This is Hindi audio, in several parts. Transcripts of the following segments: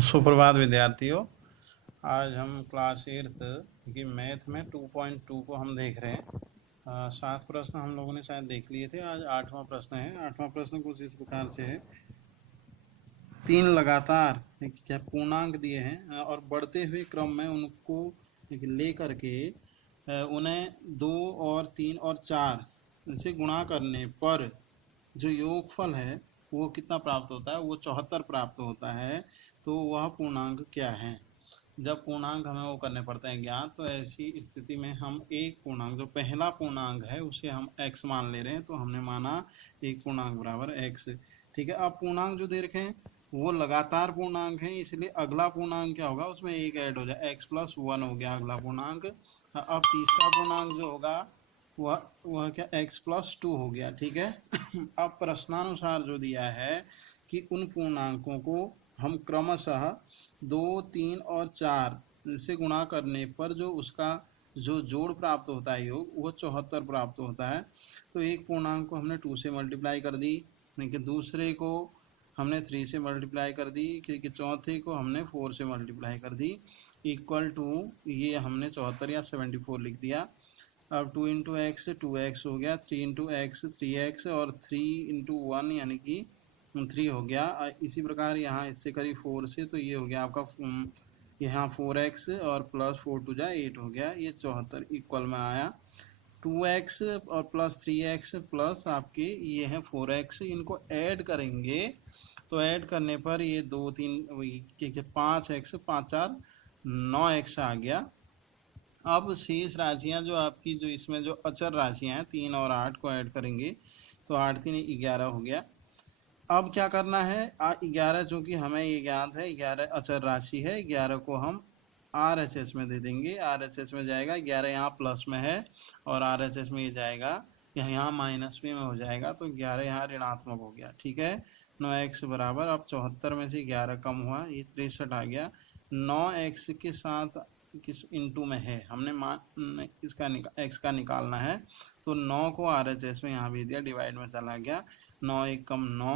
सुप्रभात विद्यार्थियों। आज हम क्लास 8th की मैथ में 2.2 को हम देख रहे हैं। 7 प्रश्न हम लोगों ने शायद देख लिए थे। आज 8वां प्रश्न है। 8वां प्रश्न कुछ इस प्रकार से है। 3 लगातार क्या पूर्णांक दिए हैं और बढ़ते हुए क्रम में उनको ले करके उन्हें 2 और 3 और 4 से गुणा करने पर जो योगफल है वो कितना प्राप्त होता है? वो 74 प्राप्त होता है। तो वह पूर्णांक क्या है? जब पूर्णांक हमें वो करने पड़ते हैं ज्ञात, तो ऐसी स्थिति में हम एक पूर्णांक, जो पहला पूर्णांक है उसे हम x मान ले रहे हैं। तो हमने माना एक पूर्णांक बराबर x। ठीक है। अब पूर्णांक जो दे रखे हैं वो लगातार पूर्णांक है, इसलिए अगला पूर्णांक क्या होगा, उसमें एक ऐड हो जाए, x+1 हो गया अगला पूर्णांक। अब तीसरा पूर्णांक जो होगा वह क्या x+2 हो गया। ठीक है। अब प्रश्नानुसार जो दिया है कि उन पूर्णांकों को हम क्रमशः 2, 3 और 4 से गुणा करने पर जो उसका जो जोड़ प्राप्त होता है योग, वो 74 प्राप्त होता है। तो एक पूर्णांक को हमने 2 से मल्टीप्लाई कर दी, कि दूसरे को हमने 3 से मल्टीप्लाई कर दी, कि चौथे को हमने 4 से मल्टीप्लाई कर दी, इक्वल टू ये हमने 74 या 74 लिख दिया। अब 2 इंटू एक्स 2x हो गया, 3 इंटू एक्स 3x और 3 इंटू 1 यानी कि 3 हो गया। इसी प्रकार यहाँ इससे करीब 4 से, तो ये हो गया आपका यहाँ 4x और प्लस 4 टू जा 8 हो गया। ये 74 इक्वल में आया। 2x और प्लस 3x प्लस आपके ये है 4x, इनको ऐड करेंगे तो ऐड करने पर ये 2 3 5x 5 4 9x आ गया। अब शेष राशियां जो आपकी, जो इसमें जो अचर राशियां हैं 3 और 8 को ऐड करेंगे तो 8 3 11 हो गया। अब क्या करना है, 11 चूंकि हमें ये ज्ञात है 11 अचर राशि है, 11 को हम RHS में दे देंगे। RHS में जाएगा, 11 यहाँ प्लस में है और RHS में ये जाएगा यहाँ माइनस में हो जाएगा, तो 11 यहाँ ऋणात्मक हो गया। ठीक है। 9x बराबर, अब 74 में से 11 कम हुआ, ये 63 आ गया। 9x के साथ किस इंटू में है, हमने मान इसका x का निकालना है, तो 9 को RHS में यहाँ भेज दिया, डिवाइड में चला गया। 9 1 कम 9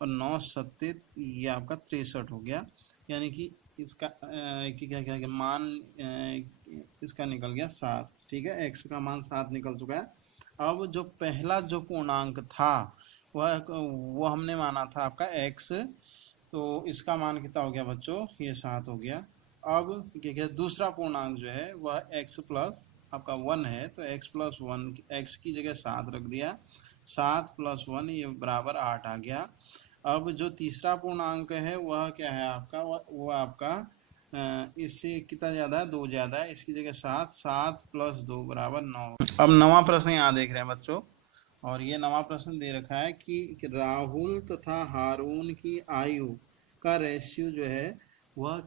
और 9 7 ये आपका 63 हो गया। यानी कि इसका क्या मान इसका निकल गया 7। ठीक है। x का मान 7 निकल चुका है। अब जो पहला जो पूर्णांक था वह हमने माना था आपका x, तो इसका मान कितना हो गया बच्चों, ये 7 हो गया। अब क्या दूसरा पूर्णांक जो है वह x प्लस आपका 1 है, तो x+1 x की जगह 7 रख दिया, 7 + 1 ये बराबर 8 आ गया। अब जो तीसरा पूर्णांक है वह क्या है आपका, वो आपका इससे कितना ज़्यादा है, 2 ज़्यादा है, इसकी जगह 7, 7 + 2 बराबर 9। अब नवा प्रश्न यहाँ देख रहे हैं बच्चों, और ये नवा प्रश्न दे रखा है कि राहुल तथा हारून की आयु का रेशियो जो है वह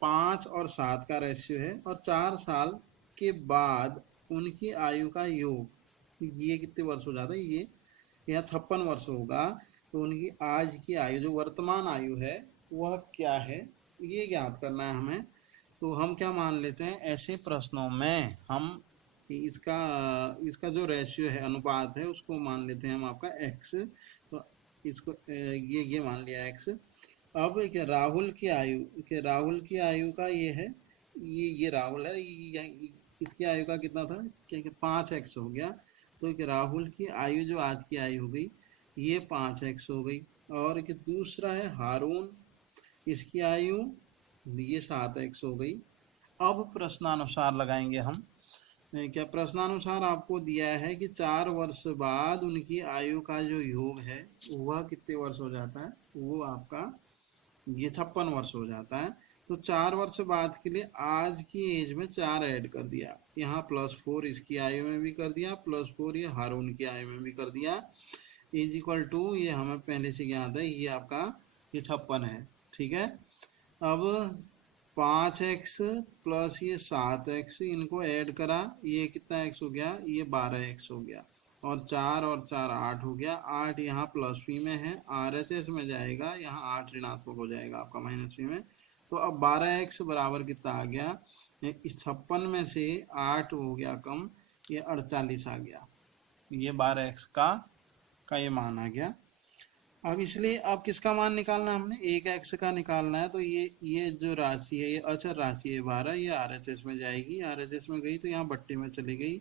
5 और 7 का रेशियो है, और 4 साल के बाद उनकी आयु का योग, ये कितने वर्ष हो जाता है, ये यहाँ 56 वर्ष होगा। तो उनकी आज की आयु, जो वर्तमान आयु है वह क्या है, ये ज्ञात करना है हमें। तो हम क्या मान लेते हैं, ऐसे प्रश्नों में हम इसका जो रेशियो है, अनुपात है, उसको मान लेते हैं हम आपका x। तो इसको ये मान लिया x। अब क्या राहुल की आयु का ये है, ये राहुल है, इसकी आयु का कितना था, क्या 5x हो गया। तो राहुल की आयु जो आज की आयु हो गई ये 5x हो गई। और कि दूसरा है हारून, इसकी आयु ये 7x हो गई। अब प्रश्नानुसार लगाएंगे हम। क्या प्रश्नानुसार आपको दिया है कि 4 वर्ष बाद उनकी आयु का जो योग है वह कितने वर्ष हो जाता है, वो आपका ये 56 वर्ष हो जाता है। तो 4 वर्ष बाद के लिए आज की एज में 4 ऐड कर दिया, यहाँ +4 इसकी आयु में भी कर दिया, +4 ये हारून की आयु में भी कर दिया, इज इक्वल टू ये हमें पहले से ज्ञात है, ये आपका ये 56 है। ठीक है। अब 5x प्लस ये 7x, इनको ऐड करा, ये कितना x हो गया, ये 12x हो गया, और 4 और 4 8 हो गया। 8 यहाँ +v में है, RHS में जाएगा, यहाँ 8 ऋणात्मक हो जाएगा आपका -v में। तो अब 12x बराबर कितना आ गया, इस 56 में से 8 हो गया कम, ये 48 आ गया। ये 12x का ये मान आ गया। अब इसलिए अब किसका मान निकालना है, हमने एक एक्स का निकालना है। तो ये जो राशि है ये अचर राशि है 12, ये आरएचएस में जाएगी, आरएचएस में गई तो यहाँ बट्टे में चली गई।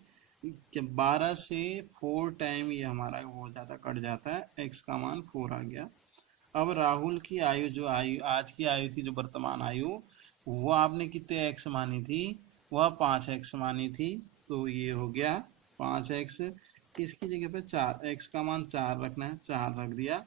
12 से 4 टाइम ये हमारा वो हो जाता, कट जाता है, एक्स का मान 4 आ गया। अब राहुल की आयु, जो आयु आज की आयु थी, जो वर्तमान आयु, वो आपने कितने एक्स मानी थी, वह 5 एक्स मानी थी। तो ये हो गया 5 एक्स। इसकी जगह पे 4 एक्स का मान 4 रखना है, 4 रख दिया।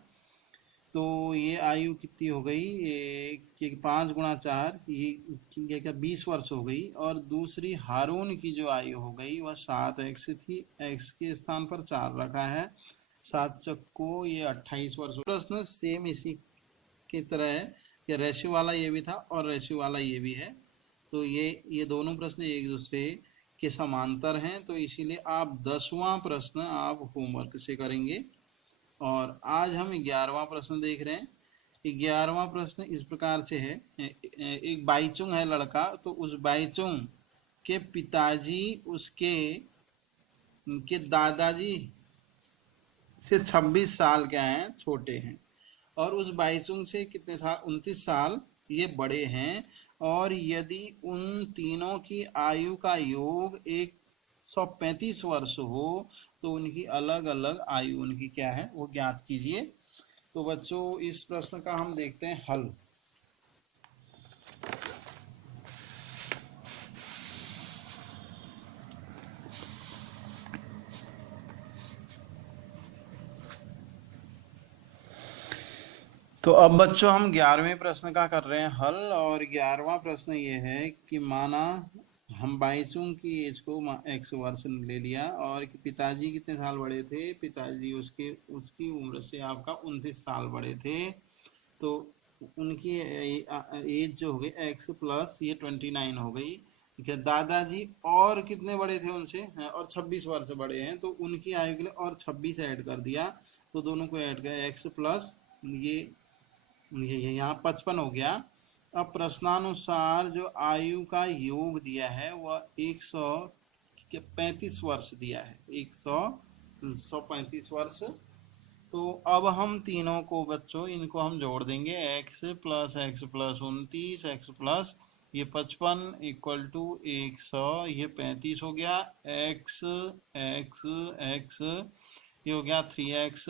तो ये आयु कितनी हो गई, ये 5 गुणा 4, ये क्या 20 वर्ष हो गई। और दूसरी हारून की जो आयु हो गई वह 7 एक्स थी, एक्स के स्थान पर 4 रखा है, 7 चक्को ये 28 वर्ष। प्रश्न सेम इसी की तरह है कि रेशियो वाला ये भी था और रेशियो वाला ये भी है। तो ये दोनों प्रश्न एक दूसरे के समांतर हैं, तो इसीलिए आप 10वां प्रश्न आप होमवर्क से करेंगे। और आज हम 11वां प्रश्न देख रहे हैं। 11वां प्रश्न इस प्रकार से है, एक बाईचुंग है लड़का, तो उस बाईचुंग के पिताजी उसके के दादाजी से 26 साल क्या हैं, छोटे हैं, और उस बाईचुंग से कितने साल, 29 साल ये बड़े हैं। और यदि उन तीनों की आयु का योग 135 वर्ष हो तो उनकी अलग अलग आयु उनकी क्या है वो ज्ञात कीजिए। तो बच्चों इस प्रश्न का हम देखते हैं हल। तो अब बच्चों हम 11वें प्रश्न का कर रहे हैं हल। और 11वां प्रश्न ये है कि माना हम बाईचुंग की एज को एक्स वर्ष ले लिया और पिताजी कितने साल बड़े थे, पिताजी उसकी उम्र से आपका 29 साल बड़े थे। तो उनकी एज जो हो गई एक्स प्लस ये 29 हो गई। ठीक है, दादाजी और कितने बड़े थे उनसे, और 26 वर्ष बड़े हैं, तो उनकी आयु के लिए और 26 ऐड कर दिया। तो दोनों को ऐड किया, एक्स प्लस ये यहाँ 55 हो गया। अब प्रश्नानुसार जो आयु का योग दिया है वह 135 वर्ष दिया है, 135 वर्ष। तो अब हम तीनों को बच्चों इनको हम जोड़ देंगे, x प्लस 29, x प्लस ये 55 इक्वल टू 100, ये 35 हो गया, x ये हो गया 3x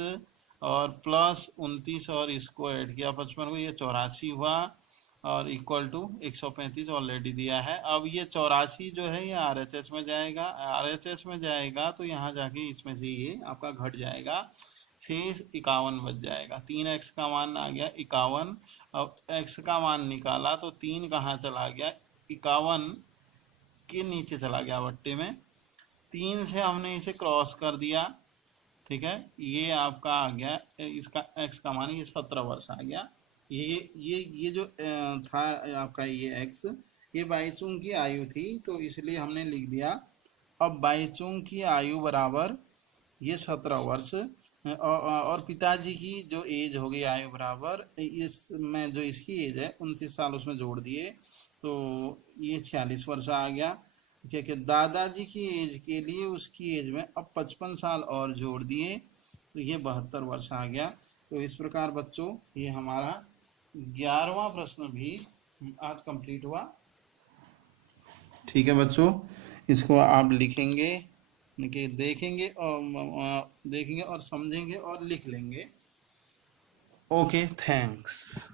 और प्लस 29 और इसको ऐड किया 55 को, ये 84 हुआ और इक्वल टू 135 ऑलरेडी दिया है। अब ये 84 जो है ये आरएचएस में जाएगा, आरएचएस में जाएगा तो यहाँ जाके इसमें से ये आपका घट जाएगा, शेष 51 बच जाएगा। 3x का मान आ गया 51। अब x का मान निकाला तो 3 कहाँ चला गया, 51 के नीचे चला गया बट्टे में, 3 से हमने इसे क्रॉस कर दिया। ठीक है, ये आपका आ गया, इसका x का मान ये 17 वर्ष आ गया। ये जो था आपका ये x, ये बाईचुंग की आयु थी, तो इसलिए हमने लिख दिया। अब बाईचुंग की आयु बराबर ये 17 वर्ष और पिताजी की जो एज हो गई आयु बराबर इसमें जो इसकी एज है 29 साल उसमें जोड़ दिए तो ये 46 वर्ष आ गया। क्या कि दादाजी की एज के लिए उसकी एज में अब 55 साल और जोड़ दिए तो ये 72 वर्ष आ गया। तो इस प्रकार बच्चों ये हमारा 11वां प्रश्न भी आज कंप्लीट हुआ। ठीक है बच्चों, इसको आप लिखेंगे, देखेंगे और समझेंगे और लिख लेंगे। Okay, thanks.